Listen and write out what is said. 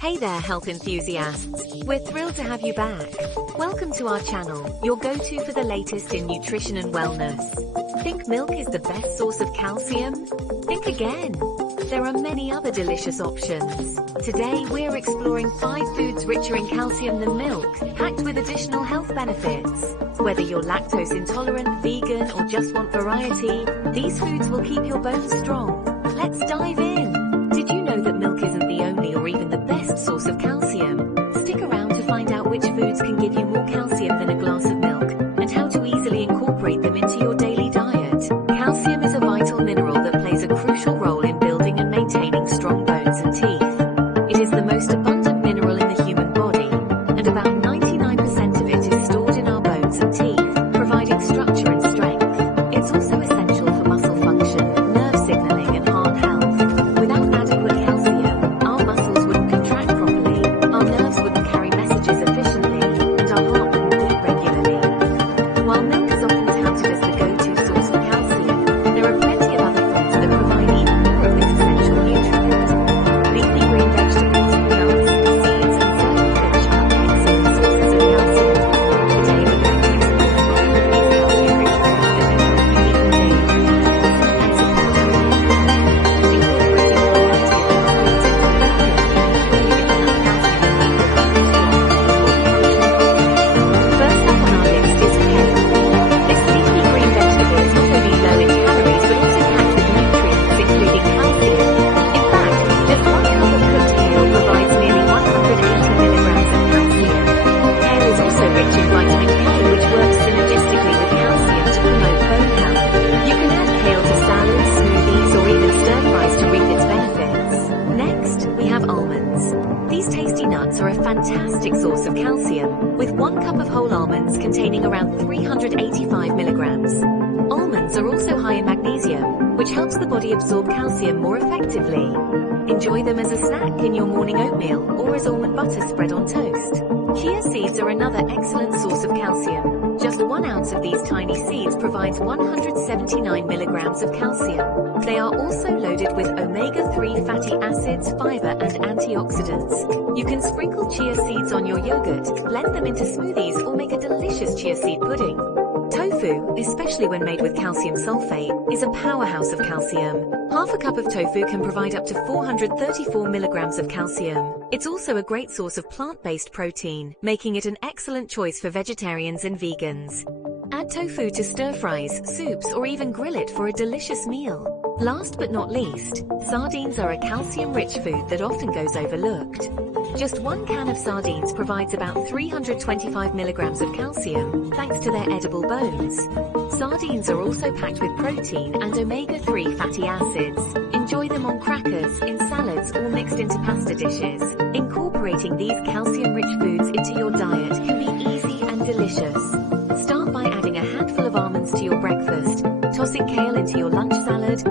Hey there, health enthusiasts! We're thrilled to have you back. Welcome to our channel, your go-to for the latest in nutrition and wellness. Think milk is the best source of calcium? Think again. There are many other delicious options. Today we're exploring 5 foods richer in calcium than milk, packed with additional health benefits. Whether you're lactose intolerant, vegan, or just want variety, these foods will keep your bones strong. Let's dive in. Did you know that milk isn't the only or even the best source of calcium? Stick around to find out which foods can give you more calcium than a glass of milk, and how to easily incorporate them into your daily diet. Calcium is a vital mineral that plays a crucial role in building and maintaining strong bones and teeth. It is the most abundant mineral in the human body, and about 99% of it is stored in our bones and teeth, providing structure and strength. It's also essential for muscle function, nerve signaling, and heart health. Without adequate calcium, our muscles wouldn't contract properly, our nerves wouldn't carry messages efficiently, and our heart wouldn't beat regularly. While milk is often touted as the go-to source of calcium, there are plenty of other foods that provide even more of this essential nutrient. Leafy green vegetables, nuts, seeds, and certain fish are excellent sources of calcium. Today we're going to explore 5 of these calcium-rich foods that can help you meet the daily needs. First up on our list is kale. This leafy green vegetable is not only low in calories but also packed with nutrients including calcium. In fact, just 1 cup of cooked kale provides nearly 180 milligrams of calcium. Kale is also rich in vitamin K, which works synergistically with calcium to promote bone health. You can add kale to salads, smoothies, or even stir-fries to reap its benefits. Next, we have almonds. These tasty nuts are a fantastic source of calcium, with 1 cup of whole almonds containing around 385 milligrams. Almonds are also high in magnesium, which helps the body absorb calcium more effectively. Enjoy them as a snack in your morning oatmeal or as almond butter spread on toast. Chia seeds are another excellent source of calcium. Just 1 ounce of these tiny seeds provides 179 milligrams of calcium. They are also loaded with omega-3 fatty acids, fiber, and antioxidants. You can sprinkle chia seeds on your yogurt, blend them into smoothies, or make a delicious chia seed pudding. Tofu, especially when made with calcium sulfate, is a powerhouse of calcium. Half a cup of tofu can provide up to 434 milligrams of calcium. It's also a great source of plant-based protein, making it an excellent choice for vegetarians and vegans. Add tofu to stir-fries, soups, or even grill it for a delicious meal. Last but not least, sardines are a calcium-rich food that often goes overlooked. Just 1 can of sardines provides about 325 milligrams of calcium, thanks to their edible bones. Sardines are also packed with protein and omega-3 fatty acids. Enjoy them on crackers, in salads, or mixed into pasta dishes. Incorporating these calcium-rich foods into your diet can be easy and delicious. Start by adding a handful of almonds to your breakfast, tossing kale into your lunch salad,